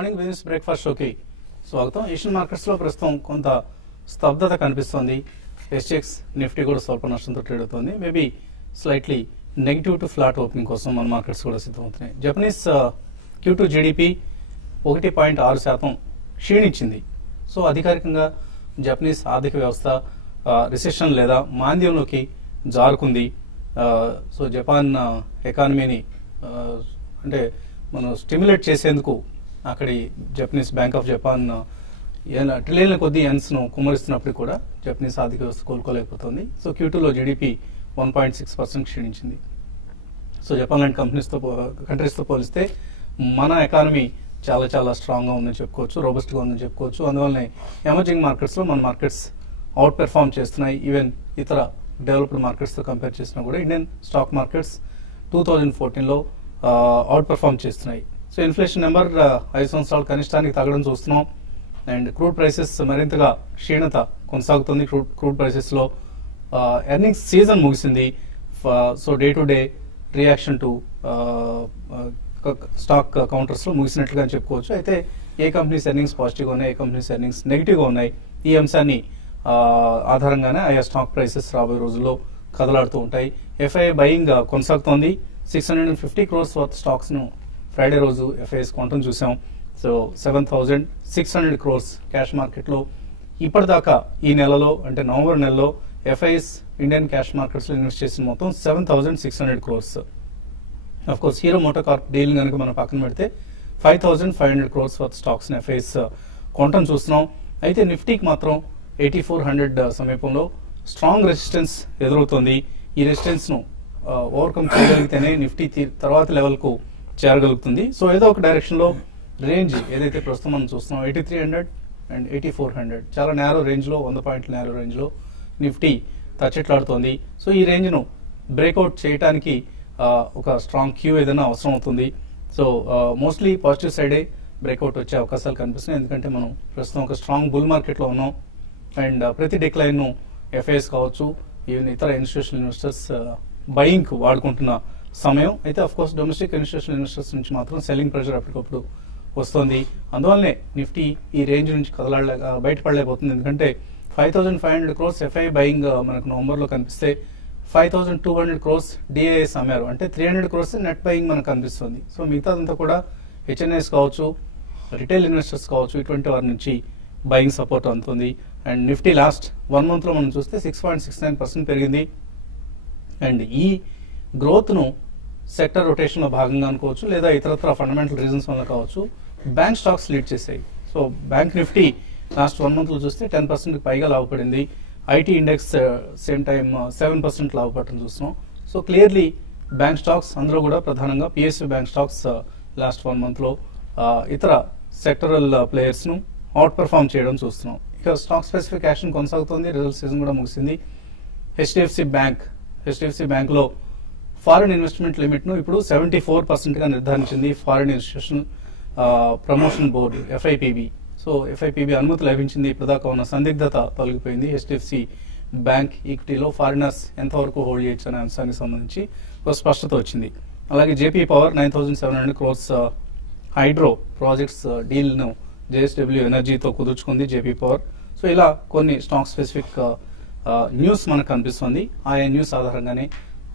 Morning business breakfast షోకి స్వాగతం. Asian markets లో ప్రస్తుతం కొంత స్తబ్దత కనిపిస్తోంది. ఎస్ఎక్స్ నిఫ్టీ కూడా స్వల్ప నష్టంతో ట్రేడ్ అవుతుంది. Maybe slightly negative to flat opening కోసం మన మార్కెట్స్ కూడా సిద్ధమవుతున్నాయి. జపనీస్ Q2 జీడిపి 1.6% క్షీణించింది. సో అధికారికంగా జపనీస్ ఆర్థిక వ్యవస్థ రిసెషన్ లేదా మాంద్యంలోకి జారుకుంది. సో జపాన్ ఎకానమీని అంటే మనం స్టిమ్యులేట్ చేసేందుకు అక్కడి జపనీస్ బ్యాంక్ ఆఫ్ జపాన్ ట్రిలియన్ల కొద్ది ఎన్స్ ను కుమ్మరిస్తున్నప్పుడు కూడా జపనీస్ ఆర్థిక వ్యవస్థ కోలుకోలేకపోతుంది. సో Q2లో జీడిపి 1.6% క్షీణించింది. సో జపాన్ లాంటి కంట్రీస్తో పోలిస్తే మన ఎకానమీ చాలా చాలా స్ట్రాంగ్ గా ఉందని చెప్పుకోవచ్చు, రోబస్ట్ గా ఉందని చెప్పుకోవచ్చు. అందువల్లనే ఎమర్జింగ్ మార్కెట్స్ లో మన మార్కెట్స్ అవుట్ పెర్ఫార్మ్ చేస్తున్నాయి. ఈవెన్ ఇతర డెవలప్డ్ మార్కెట్స్ తో కంపేర్ చేసినా కూడా ఇండియన్ స్టాక్ మార్కెట్స్ 2014లో అవుట్ పెర్ఫార్మ్ చేస్తున్నాయి. సో ఇన్ఫ్లేషన్ నెంబర్ 5 సంవత్సరాల కనిష్టానికి తగ్గడం చూస్తున్నాం. అండ్ క్రూడ్ ప్రైసెస్ మరింతగా క్షీణత కొనసాగుతుంది. క్రూడ్ ప్రైసెస్ లో ఎర్నింగ్స్ సీజన్ ముగిసింది. So day to day reaction to stock counters లో ముగిసినట్లుగా చెప్పుకోవచ్చు. అయితే ఏ కంపెనీస్ ఎర్నింగ్స్ పాజిటివ్గా ఉన్నాయి, ఏ కంపెనీస్ ఎర్నింగ్స్ నెగిటివ్ గా ఉన్నాయి, ఈ అంశాన్ని ఆధారంగానే ఆయా స్టాక్ ప్రైసెస్ రాబోయే రోజుల్లో కదలాడుతూ ఉంటాయి. FII బయింగ్ కొనసాగుతోంది. 650 crores వర్త్ స్టాక్స్ ను ఫ్రైడే రోజు FIIs కొనడం చూసాం. సో 7,600 crores క్యాష్ మార్కెట్ లో ఇప్పటిదాకా ఈ నెలలో అంటే నవంబర్ నెలలో FIIs ఇండియన్ క్యాష్ మార్కెట్స్ లో ఇన్వెస్ట్ చేసిన మొత్తం 7,600 crores. Of course hero motor Corp deal కనుక మనం పక్కన పెడితే 5,500 crores వర్త్ స్టాక్స్ ని FIIs కొనడం చూస్తున్నాం. అయితే నిఫ్టీకి మాత్రం 8,400 సమీపంలో స్ట్రాంగ్ రెసిస్టెన్స్ ఎదురవుతోంది. ఈ రెసిస్టెన్స్ ను ఓవర్కమ్ చేయగలిగితేనే నిఫ్టీ తర్వాత లెవెల్ కు చేరగలుగుతుంది. సో ఏదో ఒక డైరెక్షన్ లో రేంజ్ ఏదైతే ప్రస్తుతం మనం చూస్తున్నాం 8,300 అండ్ 8,400 చాలా నేరో రేంజ్ లో 100 పాయింట్ల నేరో రేంజ్ లో నిఫ్టీ తచ్చెట్లాడుతోంది. సో ఈ రేంజ్ ను బ్రేక్అవుట్ చేయడానికి ఒక స్ట్రాంగ్ క్యూ ఏదైనా అవసరం అవుతుంది. సో మోస్ట్లీ పాజిటివ్ సైడే బ్రేక్అవుట్ వచ్చే అవకాశాలు కనిపిస్తున్నాయి. ఎందుకంటే మనం ప్రస్తుతం ఒక స్ట్రాంగ్ బుల్ మార్కెట్ లో ఉన్నాం. అండ్ ప్రతి డిక్లైన్ ను FIIs కావచ్చు, ఈవెన్ ఇతర ఇన్స్టిట్యూషనల్ ఇన్వెస్టర్స్ బయింగ్ వాడుకుంటున్న సమయం. అయితే of course domestic institutional investors నుంచి మాత్రం సెల్లింగ్ ప్రెషర్ అప్పటికప్పుడు వస్తుంది. అందువల్లనే నిఫ్టీ ఈ రేంజ్ నుంచి బయటపడలేకపోతుంది. ఎందుకంటే 5,500 crores FII బయింగ్ మనకు నవంబర్ లో కనిపిస్తే 5,200 crores DIIs అమ్మారు. అంటే 300 crores నెట్ బయింగ్ మనకు కనిపిస్తుంది. సో మిగతాదంతా కూడా HNIs కావచ్చు, రిటైల్ ఇన్వెస్టర్స్ కావచ్చు, ఇటువంటి వారి నుంచి బయింగ్ సపోర్ట్ అందుతుంది. అండ్ నిఫ్టీ లాస్ట్ 1 month లో మనం చూస్తే 6.69% పెరిగింది. అండ్ ఈ గ్రోత్ ను సెక్టర్ రొటేషన్ లో భాగంగా అనుకోవచ్చు, లేదా ఇతరత్ర ఫండమెంటల్ రీజన్స్ వల్ల కావచ్చు, బ్యాంక్ స్టాక్స్ లీడ్ చేశాయి. So bank Nifty last 1 month లో చూస్తే 10% పైగా లాభపడింది. IT ఇండెక్స్ సేమ్ టైం 7% లాభపడటం చూస్తున్నాం. సో క్లియర్లీ బ్యాంక్ స్టాక్స్, అందులో కూడా ప్రధానంగా PSU bank stocks last 1 month లో ఇతర సెక్టరల్ ప్లేయర్స్ ను అవుట్ పెర్ఫార్మ్ చేయడం చూస్తున్నాం. ఇక స్టాక్ స్పెసిఫిక్ యాక్షన్ కొనసాగుతుంది. రిజల్ట్ సీజన్ కూడా ముగిసింది. HDFC బ్యాంక్ లో ఫారిన్ ఇన్వెస్ట్మెంట్ లిమిట్ ను ఇప్పుడు 74% గా నిర్ధారించింది foreign institution promotion board FIPB. So FIPB అనుమతి లభించింది. ఇప్పటిదాకా ఉన్న సందిగ్ధత తొలగిపోయింది. HDFC బ్యాంక్ ఈక్విటీలో ఫారినర్స్ ఎంతవరకు హోల్డ్ చేయొచ్చు అనే అంశానికి సంబంధించి ఒక స్పష్టత వచ్చింది. అలాగే JP power 9,700 crores hydro projects deal ను JSW ఎనర్జీతో కుదుర్చుకుంది JP పవర్. సో ఇలా కొన్ని స్టాక్ స్పెసిఫిక్ న్యూస్ మనకు కనిపిస్తుంది. ఆయా న్యూస్ ఆధారంగానే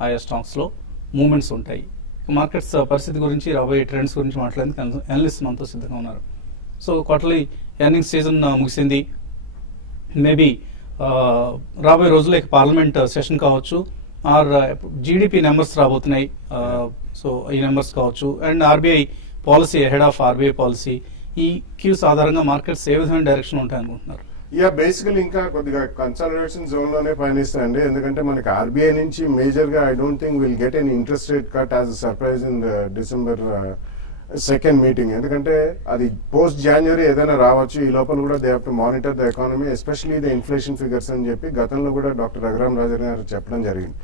ఆయా స్టాక్స్ లో మూవ్మెంట్స్ ఉంటాయి. మార్కెట్స్ పరిస్థితి గురించి, రాబోయే ట్రెండ్స్ గురించి మాట్లాడేందుకు అనలిస్ట్ మనతో సిద్ధంగా ఉన్నారు. సో క్వార్టర్లీ ఎర్నింగ్స్ సీజన్ ముగిసింది. మేబీ రాబోయే రోజుల్లో పార్లమెంట్ సెషన్ కావచ్చు, ఆర్ GDP నెంబర్స్ రాబోతున్నాయి. సో ఈ నెంబర్స్ కావచ్చు, and RBI policy, head of RBI policy, ఈ క్యూస్ ఆధారంగా మార్కెట్స్ ఏ విధమైన డైరెక్షన్ ఉంటాయి అనుకుంటున్నారు? బేసికలీ ఇంకా కొద్దిగా కన్సల్టేషన్ జోన్ లోనే పయనిస్తాయండి. ఎందుకంటే మనకి RBI నుంచి మేజర్ గా I don't think will get an interest rate cut as surprise in December 2nd meeting. ఎందుకంటే అది పోస్ట్ January ఏదైనా రావచ్చు. ఈ లోపల కూడా they have to monitor the economy, especially the inflation figures అని చెప్పి గతంలో కూడా డాక్టర్ రఘురామ్ రాజన్ గారు చెప్పడం జరిగింది.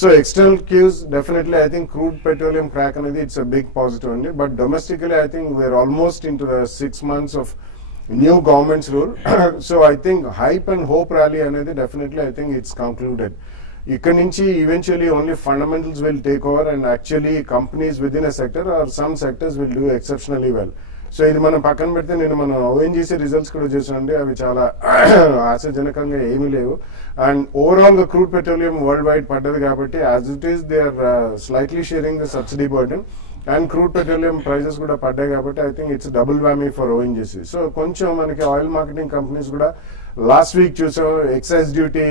So external cues definitely I think crude petroleum crack అనేది ఇట్స్ అ బిగ్ పాజిటివ్ అండి. But domestically I think we're almost in to the 6 months of new government's rule. So I think hype and hope rally anedi definitely I think it's concluded. Ikkadi nunchi eventually only fundamentals will take over and actually companies within a sector or some sectors will do exceptionally well. So ఇది మనం పక్కన పెడితే నేను మనం ONGC results కూడా చూసామండి, అవి చాలా ఆశాజనకంగా ఏమీ లేవు. అండ్ ఓవరాల్ గా క్రూడ్ పెట్రోలియం వరల్డ్ వైడ్ పడ్డది కాబట్టి as it is they are slightly sharing the subsidy burden. And crude petroleum prices కూడా పడ్డాయి కాబట్టి I think it's double whammy for ONGC. So కొంచెం మనకి ఆయిల్ మార్కెటింగ్ కంపెనీస్ కూడా last week చూసాం excise duty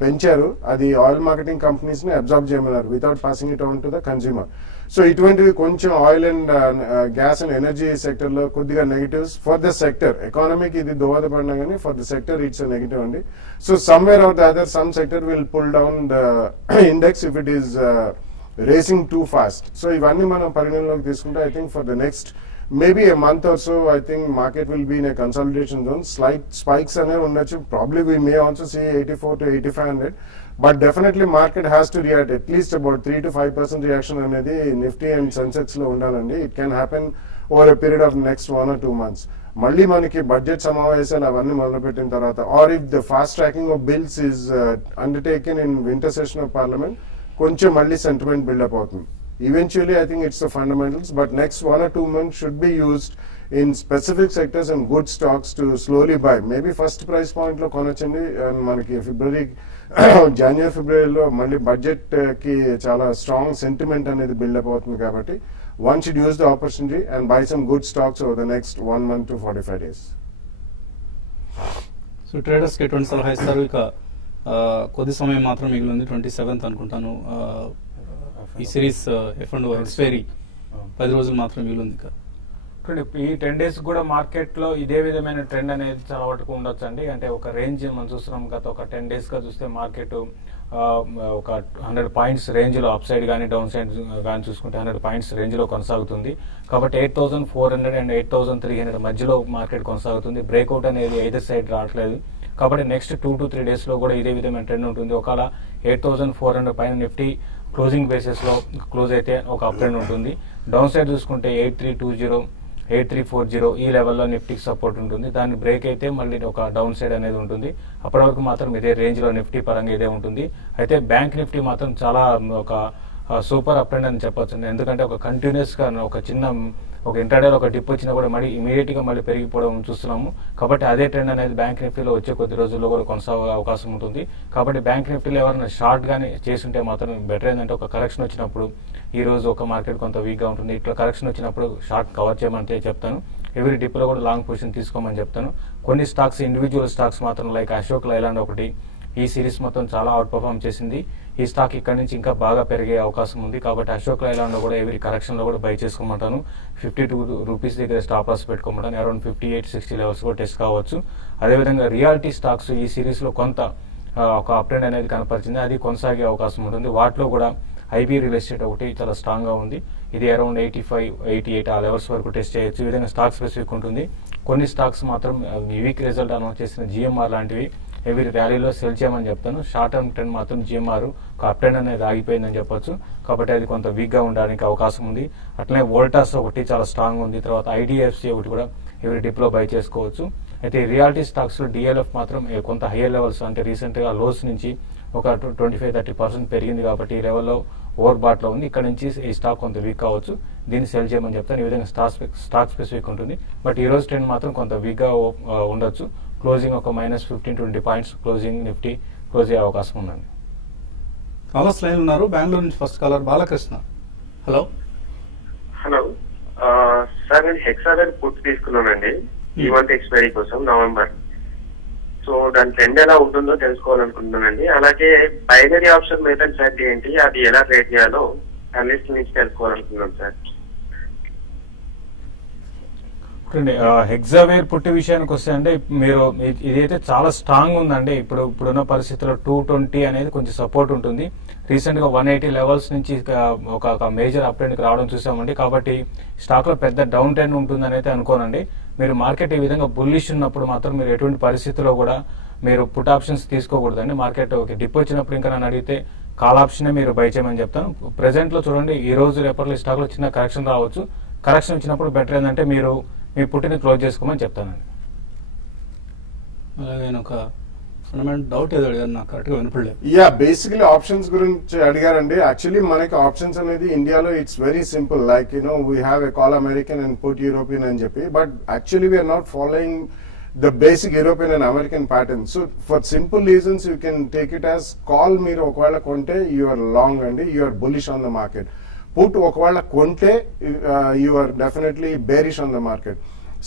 పెంచారు, అది ఆయిల్ మార్కెటింగ్ కంపెనీస్ ని అబ్జార్బ్ చేయమన్నారు without passing it on to the consumer. So ఇటువంటివి కొంచెం oil and gas and energy sector లో కొద్దిగా నెగిటివ్స్ ఫర్ ద సెక్టర్. ఎకానమీకి ఇది దోహదపడినా కానీ for the sector it's negative అండి. So somewhere or the other some sector will pull down the index if it is racing too fast. So ఇవన్నీ మనం పరిగణలోకి తీసుకుంటే I think for the next maybe a month or so I think market will be in a consolidation zone. Slight spikes ane undachu, probably we may also see 84 to 8500, but definitely market has to react at least about 3 to 5% reaction anedi Nifty and Sensex lo undalandi. It can happen over a period of next 1 or 2 months. మళ్ళీ మనకి budget సమావేశాలు అవన్నీ మొదలుపెట్టిన తర్వాత or if the fast tracking of bills is undertaken in winter session of parliament, కొంచెం మళ్ళీ sentiment buildup అవుతుంది. Eventually, I think it's the fundamentals, but next 1 or 2 months should be used in specific sectors and good stocks to slowly buy. Maybe first price point lo konachandi, and manaki February, January, February lo malli budget ki chala strong sentiment anedi build up avutundi kabatti one should use the opportunity and buy some good stocks over the next 1 month to 45 days. So traders కి ఎటువంటి సలహా ఇస్తారు? ఇక కొద్ది సమయం మాత్రం మిగిలింది, 27th అనుకుంటాను ఈ సిరీస్ F&O ఎక్స్పైరీ, 10 రోజులు మాత్రం మిగిలింది. ఈ 10 days కూడా మార్కెట్ లో ఇదే విధమైన ట్రెండ్ అనేది చాలా వరకు ఉండొచ్చు అండి. అంటే ఒక రేంజ్ మనం చూస్తున్నాం, గత ఒక 10 days గా చూస్తే మార్కెట్ ఒక 100 points రేంజ్ లో అప్ సైడ్ కానీ డౌన్ సైడ్ కానీ చూసుకుంటే 100 points రేంజ్ లో కొనసాగుతుంది. కాబట్టి 8400 అండ్ 8300 మధ్యలో మార్కెట్ కొనసాగుతుంది. బ్రేక్అవుట్ అనేది ఐదర్ సైడ్ రావట్లేదు. కాబట్టి నెక్స్ట్ 2 to 3 days లో కూడా ఇదే విధమైన ట్రెండ్ ఉంటుంది. ఒకవేళ 8400 పైన నిఫ్టీ క్లోజింగ్ బేసిస్ లో క్లోజ్ అయితే ఒక అప్ ట్రెండ్ ఉంటుంది. డౌన్ సైడ్ చూసుకుంటే 8320, 8340 ఈ లెవెల్లో నిఫ్టీకి సపోర్ట్ ఉంటుంది. దాన్ని బ్రేక్ అయితే మళ్ళీ ఒక డౌన్ సైడ్ అనేది ఉంటుంది. అప్పటి వరకు మాత్రం ఇదే రేంజ్ లో నిఫ్టీ పరంగా ఇదే ఉంటుంది. అయితే బ్యాంక్ నిఫ్టీ మాత్రం చాలా ఒక సూపర్ అప్ ట్రెండ్ అని చెప్పొచ్చు. ఎందుకంటే ఒక కంటిన్యూస్ గా ఒక చిన్న ఒక ఇంటర్డేలో ఒక డిప్ వచ్చినా కూడా మళ్ళీ ఇమీడియట్ గా మళ్ళీ పెరిగిపోవడం చూస్తున్నాము. కాబట్టి అదే ట్రెండ్ అనేది బ్యాంక్ నిఫ్టీలో వచ్చే కొద్ది రోజుల్లో కూడా కొనసాగే అవకాశం ఉంటుంది. కాబట్టి బ్యాంక్ నిఫ్టీలో ఎవరైనా షార్ట్ గానీ చేస్తుంటే మాత్రం బెటర్. ఏంటంటే ఒక కరెక్షన్ వచ్చినప్పుడు ఈ రోజు ఒక మార్కెట్ కొంత వీక్ గా ఉంటుంది, ఇట్లా కరెక్షన్ వచ్చినప్పుడు షార్ట్ కవర్ చేయమంటే చెప్తాను. ఎవరి డిప్ లో కూడా లాంగ్ పొజిషన్ తీసుకోమని చెప్తాను. కొన్ని స్టాక్స్ ఇండివిజువల్ స్టాక్స్ మాత్రం లైక్ అశోక్ లైలాండ్ ఒకటి ఈ సిరీస్ మొత్తం చాలా అవుట్ పర్ఫార్మ్ చేసింది. ఈ స్టాక్ ఇక్కడ నుంచి ఇంకా బాగా పెరిగే అవకాశం ఉంది. కాబట్టి అశోక్ లైలాండ్ లో కూడా ఎవరి కరెక్షన్ లో కూడా బై చేసుకోమంటాను. 52 రూపీస్ దగ్గర స్టాప్ లాస్ పెట్టుకోమంటాను. అరౌండ్ 58-60 లెవెల్స్ కూడా టెస్ట్ కావచ్చు. అదేవిధంగా రియాలిటీ స్టాక్స్ ఈ సిరీస్ లో కొంత ఒక అప్ ట్రెండ్ అనేది కనపరిచింది, అది కొనసాగే అవకాశం ఉంటుంది. వాటిలో కూడా ఐబీ రియల్ ఎస్టేట్ ఒకటి చాలా స్ట్రాంగ్ గా ఉంది. ఇది అరౌండ్ 85-88 ఆ లెవెల్స్ వరకు టెస్ట్ చేయొచ్చు. ఈ విధంగా స్టాక్ స్పెసిఫిక్ ఉంటుంది. కొన్ని స్టాక్స్ మాత్రం వీక్ రిజల్ట్ అనౌన్స్ చేసిన జిఎంఆర్ లాంటివి ఎవరి ర్యాలీలో సెల్ చేయమని చెప్తాను. షార్ట్ టర్మ్ ట్రెండ్ మాత్రం జిఎంఆర్ ఒక అప్ ట్రెండ్ అనేది ఆగిపోయిందని చెప్పొచ్చు. కాబట్టి అది కొంత వీక్ గా ఉండడానికి అవకాశం ఉంది. అట్లనే వోల్టాస్ ఒకటి చాలా స్ట్రాంగ్ ఉంది. తర్వాత ఐడిఎఫ్సి ఒకటి కూడా ఎవరి డిప్ లో బై చేసుకోవచ్చు. అయితే రియాలిటీ స్టాక్స్ లో డిఎల్ఎఫ్ మాత్రం కొంత హైయర్ లెవెల్స్ అంటే రీసెంట్ గా లోస్ నుంచి ఒక 25-30% పెరిగింది. కాబట్టి ఈ లెవెల్లో ఓవర్ బాట్ లో ఉంది. ఇక్కడ నుంచి ఈ స్టాక్ కొంత వీక్ కావచ్చు, దీన్ని సెల్ చేయమని చెప్తాను. ఈ విధంగా స్టాక్ స్పెసిఫిక్ ఉంటుంది. బట్ ఈ రోజు ట్రెండ్ మాత్రం కొంత వీక్ గా ఉండొచ్చు. క్లోజింగ్ ఒక -15-20 points క్లోజింగ్ నిఫ్టీ క్లోజ్ అయ్యే అవకాశం ఉందండి. కాలర్స్ లైన్ ఉన్నారు. బెంగళూరు నుంచి first caller Balakrishna. Hello hello sir, నేను హెక్సాగన్ పుట్ తీసుకున్నానండి ఈ మంత్ ఎక్స్పైరీ కోసం నవంబర్. సో దాని ట్రెండ్ ఎలా ఉంటుందో తెలుసుకోవాలనుకుంటున్నానండి. అలాగే బైనరీ ఆప్షన్ మెథడ్స్ అంటే ఏంటి, అది ఎలా ట్రేడ్ చేయాలో అన్నిటి నుంచి తెలుసుకోవాలనుకున్నాను సార్. హెక్సావేర్ పుట్టి విషయానికి వస్తే అంటే మీరు ఇదైతే చాలా స్ట్రాంగ్ ఉందండి. ఇప్పుడున్న పరిస్థితుల్లో 220 అనేది కొంచెం సపోర్ట్ ఉంటుంది. రీసెంట్ గా 180 లెవెల్స్ నుంచి ఒక మేజర్ అప్ ట్రెండ్ రావడం చూసామండి. కాబట్టి స్టాక్ లో పెద్ద డౌన్ ట్రెండ్ ఉంటుందని అయితే అనుకోనండి. మీరు మార్కెట్ ఈ విధంగా బుల్లిష్ ఉన్నప్పుడు మాత్రం మీరు ఎటువంటి పరిస్థితుల్లో కూడా మీరు పుట్ ఆప్షన్స్ తీసుకోకూడదండి. మార్కెట్ డిప్ వచ్చినప్పుడు ఇంకా నన్ను అడిగితే కాల్ ఆప్షన్ మీరు బై చేయమని చెప్తాను. ప్రెసెంట్ లో చూడండి, ఈ రోజు రేపట్లో ఈ స్టాక్ లో చిన్న కరెక్షన్ రావచ్చు. కరెక్షన్ వచ్చినప్పుడు బెటర్ ఏంటంటే మీరు మీ పుట్టిని క్లోజ్ చేసుకోమని చెప్తానండి. అలాగే ఒక ఫండమెంటల్ డౌట్ ఏదో అడిగారు, నాకు కరెక్ట్ గా వినపడలేదు. యా, బేసికలీ ఆప్షన్స్ గురించి అడిగారండి. యాక్చువల్లీ మనకి ఆప్షన్స్ అనేది ఇండియాలో it's very simple, like we have a call American and put European అని చెప్పి, but actually we're not following the basic European and American pattern. So for simple reasons you can take it as call మీరు ఒకవేళ కొంటే you are long అండి, you are bullish on the market. Put ఒకవేళ కొంటే you are definitely bearish on the market.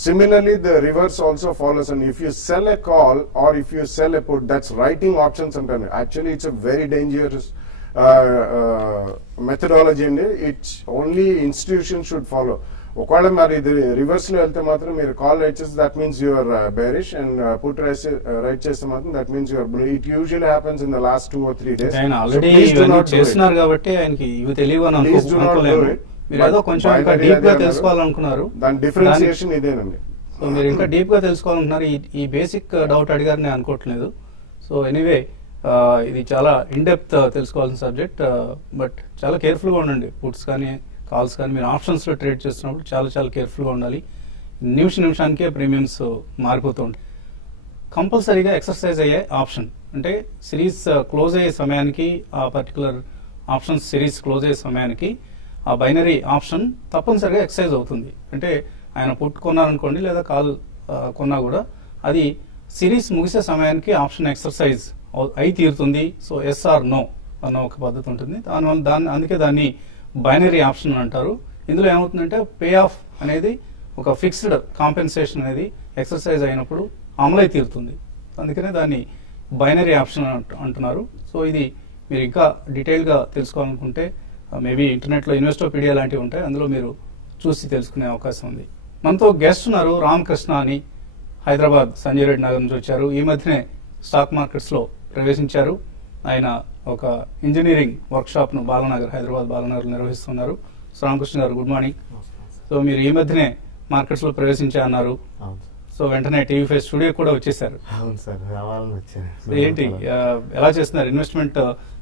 Similarly the reverse also follows, and if you sell a call or if you sell a put, that's writing options అంటారు. Actually it's a very dangerous methodology అండి. It's only institutions should follow. ఒకవేళ మరి ఇది reverse లో వెళ్తే మాత్రం మీరు call right చేస్తే that means your bearish, and put right చేస్తే మాత్రం that means your bull. It usually happens in the last 2 or 3 days. ఆయన ఆల్రెడీ చేస్తున్నారు కాబట్టి ఆయనకి ఇవి తెలియవని అనుకోలేదు. మీరు ఏదో కొంచెం ఇంకా డీప్ గా తెలుసుకోవాలనుకున్నారు, దాని డిఫరెన్సియేషన్ ఇదేనండి. సో మీరు ఇంకా డీప్ గా తెలుసుకోవాలనుకున్నారు, ఈ బేసిక్ డౌట్ అడిగారు నేను అనుకోవట్లేదు. సో ఎనీవే ఇది చాలా ఇన్ డెప్త్ తెలుసుకోవాల్సిన సబ్జెక్ట్, బట్ చాలా కేర్ఫుల్ గా ఉండండి. పుట్స్ కానీ కాల్స్ కానీ మీరు ఆప్షన్స్ లో ట్రేడ్ చేస్తున్నప్పుడు చాలా చాలా కేర్ఫుల్ గా ఉండాలి. నిమిషానికే ప్రీమియమ్స్ మారిపోతూ ఉంటాయి. కంపల్సరీగా ఎక్సర్సైజ్ అయ్యే ఆప్షన్ అంటే సిరీస్ క్లోజ్ అయ్యే సమయానికి, ఆ పర్టికులర్ ఆప్షన్ సిరీస్ క్లోజ్ అయ్యే సమయానికి ఆ బైనరీ ఆప్షన్ తప్పనిసరిగా ఎక్సర్సైజ్ అవుతుంది. అంటే ఆయన పుట్ కొన్నారనుకోండి లేదా కాల్ కొన్నా కూడా అది సిరీస్ ముగిసే సమయానికి ఆప్షన్ ఎక్సర్సైజ్ అయి తీరుతుంది. సో ఎస్ ఆర్ నో అన్న ఒక పద్ధతి ఉంటుంది. దానివల్ల అందుకే దాన్ని బైనరీ ఆప్షన్ అంటారు. ఇందులో ఏమవుతుందంటే పే ఆఫ్ అనేది ఒక ఫిక్స్డ్ కాంపెన్సేషన్ అనేది ఎక్సర్సైజ్ అయినప్పుడు అమలై తీరుతుంది. అందుకనే దాన్ని బైనరీ ఆప్షన్ అంటున్నారు. సో ఇది మీరు ఇంకా డీటెయిల్ గా తెలుసుకోవాలనుకుంటే మేబీ ఇంటర్నెట్ లో ఇన్వెస్టోపీడియా లాంటివి ఉంటాయి, అందులో మీరు చూసి తెలుసుకునే అవకాశం ఉంది. మనతో గెస్ట్ ఉన్నారు రామకృష్ణ అని, హైదరాబాద్ సంజయ్ రెడ్డి నగర్ నుంచి వచ్చారు. ఈ మధ్యనే స్టాక్ మార్కెట్స్ లో ప్రవేశించారు. ఆయన ఒక ఇంజనీరింగ్ వర్క్ షాప్ ను హైదరాబాద్ బాలనగర్ నిర్వహిస్తున్నారు. రామకృష్ణ గారు గుడ్ మార్నింగ్. సో మీరు ఈ మధ్యనే మార్కెట్స్ లో ప్రవేశించా అన్నారు. సో వెంటనే టీవీ ఫేస్ స్టూడియో కూడా వచ్చేసారు. ఏంటి ఎలా చేస్తున్నారు ఇన్వెస్ట్మెంట్?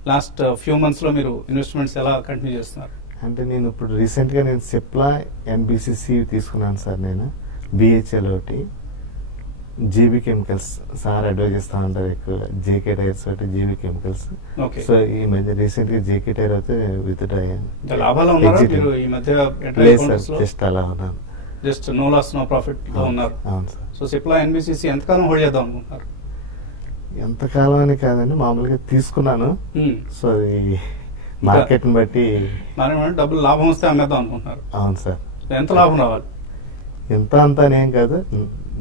లాస్ట్ ఫ్యూ మంత్స్ లో మీరు ఇన్వెస్ట్మెంట్స్ ఎలా కంటిన్యూ చేస్తున్నారు? అంటే నేను ఇప్పుడు రీసెంట్ గా నేను సిప్లా ఎన్బిసిసి తీసుకున్నాను సార్. నేను బిహెచ్ఎల్ ఒకటి, జీబీ కెమికల్స్ సార్ అడ్వైజ్ చేస్తా ఉంటారు ఎక్కువ, జేకే టైర్స్ ఒకటి, జీబీ కెమికల్స్. సో ఈ మధ్య రీసెంట్ గా జేకే టైర్ అయితే విత్ జస్ట్ అలా ఉన్నాను. Just no loss no profit లో ఉన్నారు. అవును సార్. సో సిప్లా ఎన్బిసిసి ఎంతకాలం హోల్డ్ చేద్దాం అనుకుంటున్నారు? ఎంతకాలం అని కాదండి, మామూలుగా తీసుకున్నాను. సో ఈ మార్కెట్ ని బట్టి డబ్బులు లాభం వస్తే అమ్మేద్దాం అనుకుంటున్నారు. అవును సార్. ఎంత లాభం రావాలి? ఎంత అంతా ఏం కాదు,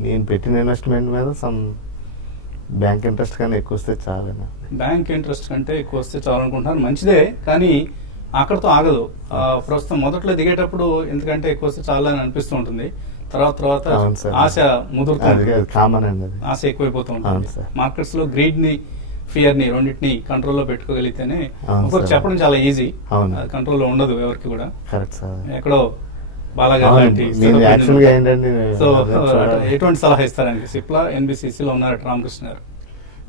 నేను పెట్టిన ఇన్వెస్ట్మెంట్ మీద సమ్ బ్యాంక్ ఇంట్రెస్ట్ కానీ ఎక్కువ వస్తే చాలు. బ్యాంక్ ఇంట్రెస్ట్ కంటే ఎక్కువ వస్తే చాలు అనుకుంటున్నారు, మంచిదే. కానీ అక్కడతో ఆగదు. ప్రస్తుతం మొదట్లో దిగేటప్పుడు ఎందుకంటే ఎక్కువ వస్తే చాలా అని అనిపిస్తూ ఉంటుంది. తర్వాత ఆశ ముదురుతుంది, కామన్ అండి, ఆశ ఎక్కువైపోతూ ఉంటుంది. మార్కెట్స్ లో గ్రీడ్ ని ఫియర్ ని రెండింటిని కంట్రోల్లో పెట్టుకోగలిగితేనే ఒకరికి చెప్పడం చాలా ఈజీ, కంట్రోల్లో ఉండదు ఎవరికి కూడా. ఎక్కడో సో ఎటువంటి సలహా ఇస్తారండి? సిప్లా ఎన్బిసిసి లో ఉన్నారు రామకృష్ణ గారు.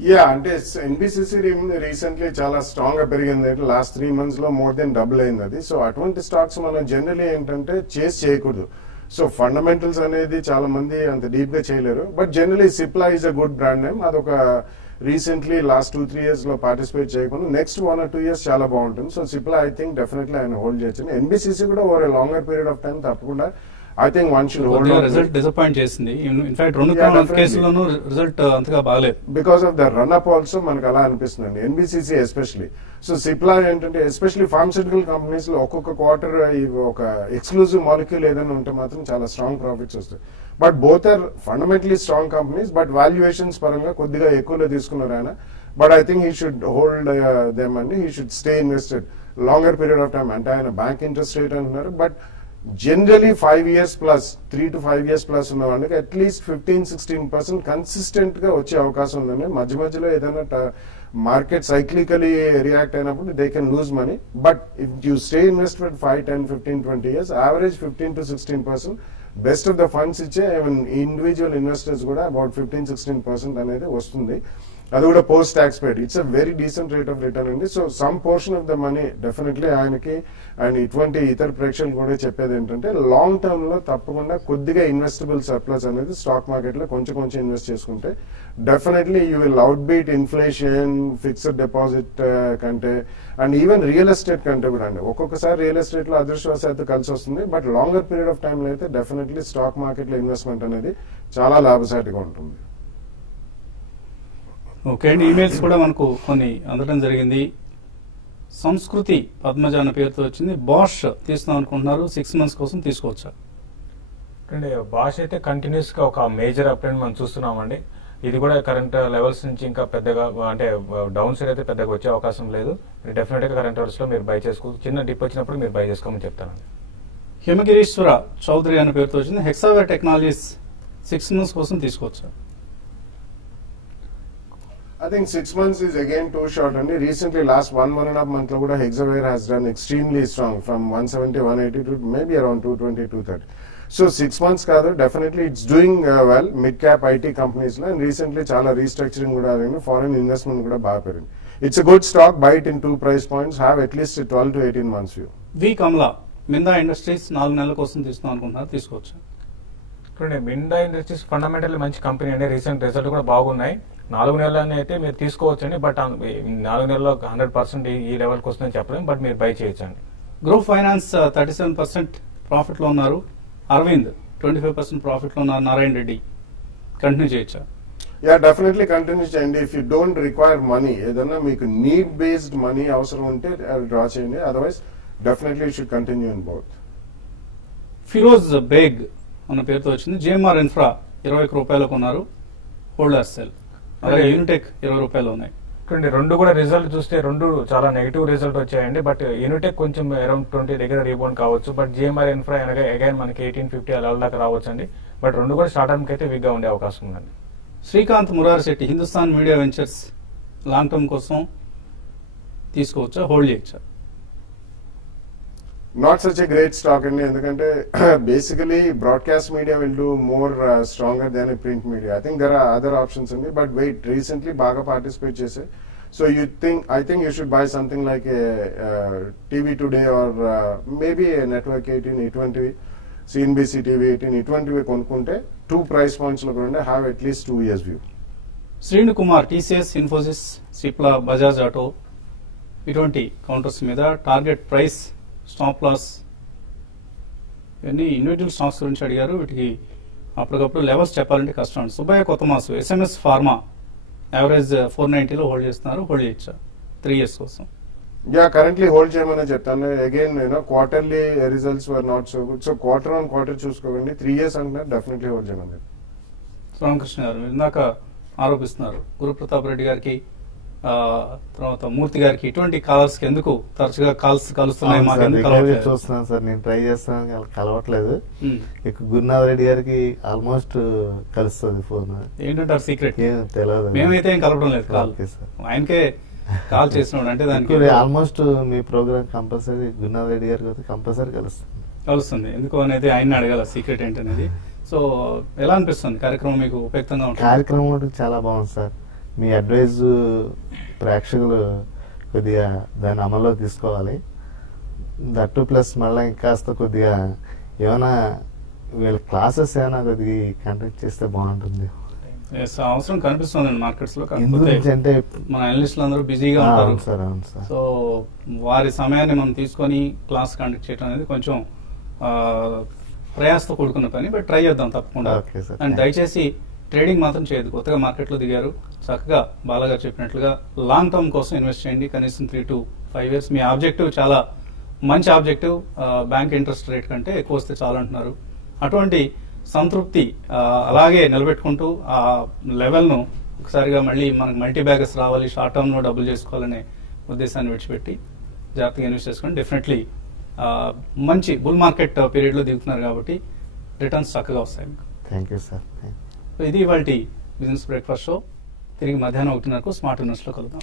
యా, అంటే ఎన్బిసిసి రీసెంట్లీ చాలా స్ట్రాంగ్ గా పెరిగింది. లాస్ట్ 3 months లో మోర్ దెన్ డబుల్ అయింది అది. సో అటువంటి స్టాక్స్ మనం జనరలీ ఏంటంటే చేస్ చేయకూడదు. సో ఫండమెంటల్స్ అనేది చాలా మంది అంత డీప్ గా చేయలేరు. But generally Cipla is a good brand name. అదొక రీసెంట్లీ లాస్ట్ 2-3 years లో పార్టిసిపేట్ చేయకుండా నెక్స్ట్ 1 or 2 years చాలా బాగుంటుంది. So Cipla I think definitely ఆయన హోల్డ్ చేయొచ్చు. ఎన్బిసిసి కూడా over a longer period of time తప్పకుండా I think one should hold. Result disappoint చేసింది. ఇన్ఫాక్ట్ రెండు కేసుల్లోనూ రిజల్ట్ అంతగా బాగలేదు. Because of the run up also మనకు అలా అనిపిస్తుంది ఎన్బిసిసి ఎస్పెషలీ. సో సిప్లా ఏంటంటే ఎస్పెషలీ ఫార్మస్యూటికల్ కంపెనీస్ లో ఒక్కొక్క క్వార్టర్ ఒక ఎక్స్క్లూజివ్ మాలిక్యూల్ ఏదైనా ఉంటే మాత్రం చాలా స్ట్రాంగ్ ప్రాఫిట్స్ వస్తాయి. But both are fundamentally strong companies. But valuations పరంగా కొద్దిగా ఎక్కువలో తీసుకున్నారు ఆయన. But I think he should hold them అండి. He should stay invested longer period of time. అంటే ఆయన బ్యాంక్ ఇంట్రెస్ట్ రేట్ అంటున్నారు, but generally 5 years plus 3 to 5 years plus ఉన్న వాళ్ళకి అట్లీస్ట్ 15-16% కన్సిస్టెంట్ గా వచ్చే అవకాశం ఉందండి. మధ్యలో ఏదైనా మార్కెట్ సైక్లికలీ రియాక్ట్ అయినప్పుడు they can lose money. But if you stay invested 5, 10, 15, 20 years, average 15 to 16% best of the funds ఇచ్చే ఇండివిజువల్ ఇన్వెస్టర్స్ కూడా అబౌట్ 15-16% అనేది వస్తుంది. అది కూడా post tax paid. It's a very decent rate of return అండి. So some portion of the money definitely ఆయనకి and ఇటువంటి ఇతర ప్రేక్షకులు కూడా చెప్పేది ఏంటంటే లాంగ్ టర్మ్ లో తప్పకుండా కొద్దిగా ఇన్వెస్టబుల్ సర్ప్లస్ అనేది స్టాక్ మార్కెట్ లో కొంచెం ఇన్వెస్ట్ చేసుకుంటే definitely you will out beat inflation, fixed deposit కంటే అండ్ ఈవెన్ రియల్ ఎస్టేట్ కంటే కూడా అండి. ఒక్కొక్కసారి రియల్ ఎస్టేట్ లో అదృష్టవశాత్తు కలిసి వస్తుంది, but longer period of time లో అయితే డెఫినెట్లీ స్టాక్ మార్కెట్ లో ఇన్వెస్ట్మెంట్ అనేది చాలా లాభసాటిగా ఉంటుంది. ఓకే అండి, ఈమెయిల్స్ కూడా మనకు కొన్ని అందడం జరిగింది. సంస్కృతి పద్మజ అన్న పేరుతో వచ్చింది. బాష్ తీస్తున్నాం అనుకుంటున్నారు, 6 months కోసం తీసుకోవచ్చా? అంటే బాష్ అయితే కంటిన్యూస్ గా ఒక మేజర్ అప్ ట్రెండ్ మనం చూస్తున్నామండి. ఇది కూడా కరెంట్ లెవెల్స్ నుంచి ఇంకా పెద్దగా అంటే డౌన్ సైడ్ అయితే పెద్దగా వచ్చే అవకాశం లేదు. డెఫినెట్ గా కరెంట్ లెవెల్స్ లో మీరు బై చేసుకోవచ్చు. చిన్న డిప్ వచ్చినప్పుడు మీరు బై చేసుకోమని చెప్తానండి. హిమగిరీశ్వర చౌదరి అనే పేరుతో వచ్చింది. హెక్సావేర్ టెక్నాలజీస్ 6 months కోసం తీసుకోవచ్చా? I think 6 months is again too short. And recently, last 1.5 months, Hexaware has done extremely strong from 170, 180 to maybe around 220, 230. So 6 months, definitely it's doing well. Mid-cap IT companies, and recently, chala restructuring, foreign investment, it's a good stock. Buy it in 2 price points. Have at least a 12 to 18 months view. V Kamla, Minda Industries, 4 నెలల కోసం తీసుకోవచ్చు. Minda industries fundamental మంచి company అండి. Recent result కూడా బాగున్నాయి. 4 నెలలని అయితే మీరు తీసుకోవచ్చండి. బట్ 4 నెలల్లో 100% ఈ లెవెల్కి వస్తుందని చెప్పలేం, బట్ మీరు బై చేయొచ్చండి. గ్రూప్ ఫైనాన్స్ 37% ప్రాఫిట్ లో ఉన్నారు. అరవింద్ 25% ప్రాఫిట్ లో ఉన్నారు. నారాయణ రెడ్డి కంటిన్యూ చేయొచ్చా? యా, డెఫినెట్లీ కంటిన్యూ చేయండి. If you don't require money, ఏదన్నా మీకు నీడ్ బేస్డ్ మనీ అవసరం ఉంటే డ్రా చేయండి. Otherwise definitely you should continue in both. Firoz Baig అన్న పేరుతో వచ్చింది. జేఎంఆర్ ఇన్ఫ్రా 21 రూపాయలకు ఉన్నారు. Holder sell. అలాగే యూనిటెక్ 20 రూపాయలు ఉన్నాయి. రెండు కూడా రిజల్ట్ చూస్తే రెండు చాలా నెగిటివ్ రిజల్ట్ వచ్చాయండి. బట్ యూనిటెక్ కొంచెం అరౌండ్ 20 దగ్గర రీబౌండ్ కావచ్చు. బట్ జిఎంఆర్ ఇన్ఫ్రా అగైన్ మనకి 1850 అలా దాకా రావచ్చు అండి. బట్ రెండు కూడా షార్ట్ టర్మ్ కి అయితే వీక్ గా ఉండే అవకాశం ఉందండి. Srikanth Murari Shetty, Hindustan media ventures long term కోసం తీసుకోవచ్చా, హోల్డ్ చేయొచ్చా? Not such a great stock, ఎందుకంటే basically broadcast media will do more stronger than a print media. I think there are other options in it, but wait, recently baga participate chese. So I think you should buy something like a TV Today or maybe a Network 18, E20, CNBC TV 18, E20 కొనుక్కుంటే 2 price points లో కూడా have at least 2 years view. Srinu Kumar, TCS, Infosys, Cipla, Bajaj Auto ఇటువంటి counters మీద target price, stop loss ఇవన్నీ individual stocks గురించి అడిగారు. వీటికి అప్పటికప్పుడు లెవెల్స్ చెప్పాలంటే కష్టం. సుబ్బయ్య కొత్తమాసు, ఎస్ఎంఎస్ ఫార్మా యావరేజ్ 490లో హోల్డ్ చేస్తున్నారు. హోల్డ్ చేయొచ్చా 3 years కోసం? యా, కరెంట్లీ హోల్డ్ చేయమని చెప్తాను. Again quarterly results were not so good. So quarter on quarter చూసుకోకండి. 3 years అంటున్నారు, డెఫినెట్లీ హోల్డ్ చేయమని. రామకృష్ణ గారు ఇందాక ఆరోపిస్తున్నారు గురుప్రతాప్ రెడ్డి గారికి, తర్వాత మూర్తి గారికి ఇటువంటి కాలర్స్ కి ఎందుకు తరచుగా కాల్స్ కలుస్తున్నాయి? చూస్తున్నాను సార్, నేను ట్రై చేస్తాను, కలవట్లేదు. గురునాథ్ రెడ్డి గారికి ఆల్మోస్ట్ కలుస్తుంది ఫోన్. ఏంటంటే సీక్రెట్ తెలియదు. మేమైతే ఏం కలవడం లేదు కాల్. ఆయనకే కాల్ చేసినాడు అంటే దానికి ఆల్మోస్ట్ మీ ప్రోగ్రామ్ కంపల్సరీ గురునాథ్ రెడ్డి గారికి కంపల్సరీ కలుస్తుంది. ఎందుకు అనేది ఆయన అడగాల సీక్రెట్ ఏంటనేది. సో ఎలా అనిపిస్తుంది కార్యక్రమం? మీకు ఉపయుక్తంగా ఉంటుంది? కార్యక్రమం చాలా బాగుంది సార్. మీ అడ్వైజ్ ప్రేక్షకులు కొద్దిగా దాన్ని అమల్లో తీసుకోవాలి. దట్టు ప్లస్ మళ్ళీ ఇంకాస్త కొద్దిగా ఏమైనా వీళ్ళ క్లాసెస్ ఏమైనా కొద్దిగా కండక్ట్ చేస్తే బాగుంటుంది. అవసరం కనిపిస్తుంది మార్కెట్స్ లో. అంటే మన అనలిస్టులు అందరూ బిజీగా ఉంటారు సార్. సో వారి సమయాన్ని మనం తీసుకొని క్లాస్ కండక్ట్ చేయడం అనేది కొంచెం ప్రయాసతో కూడుకున్న పని. బట్ ట్రై చేద్దాం తప్పకుండా. అండ్ దయచేసి ట్రేడింగ్ మాత్రం చేయదు. కొత్తగా మార్కెట్లో దిగారు, చక్కగా బాలాగారు చెప్పినట్లుగా లాంగ్ టర్మ్ కోసం ఇన్వెస్ట్ చేయండి. కనీసం 3 to 5 years. మీ ఆబ్జెక్టివ్ చాలా మంచి ఆబ్జెక్టివ్. బ్యాంక్ ఇంట్రెస్ట్ రేట్ కంటే ఎక్కువ వస్తే చాలా అంటున్నారు. అటువంటి సంతృప్తి అలాగే నిలబెట్టుకుంటూ ఆ లెవెల్ను ఒకసారిగా మళ్ళీ మనకు మల్టీ బ్యాగర్స్ రావాలి, షార్ట్ టర్మ్ లో డబ్బులు చేసుకోవాలనే ఉద్దేశాన్ని విడిచిపెట్టి జాగ్రత్తగా ఇన్వెస్ట్ చేసుకోండి. డెఫినెట్లీ మంచి బుల్ మార్కెట్ పీరియడ్ లో దిగుతున్నారు కాబట్టి రిటర్న్స్ చక్కగా వస్తాయి మీకు. Thank you sir. ఇది ఇవాల్టి బిజినెస్ బ్రేక్ఫాస్ట్ షో. తిరిగి మధ్యాహ్నం 1:30 స్మార్ట్ ఇన్వెస్ట్ లో కలుద్దాం.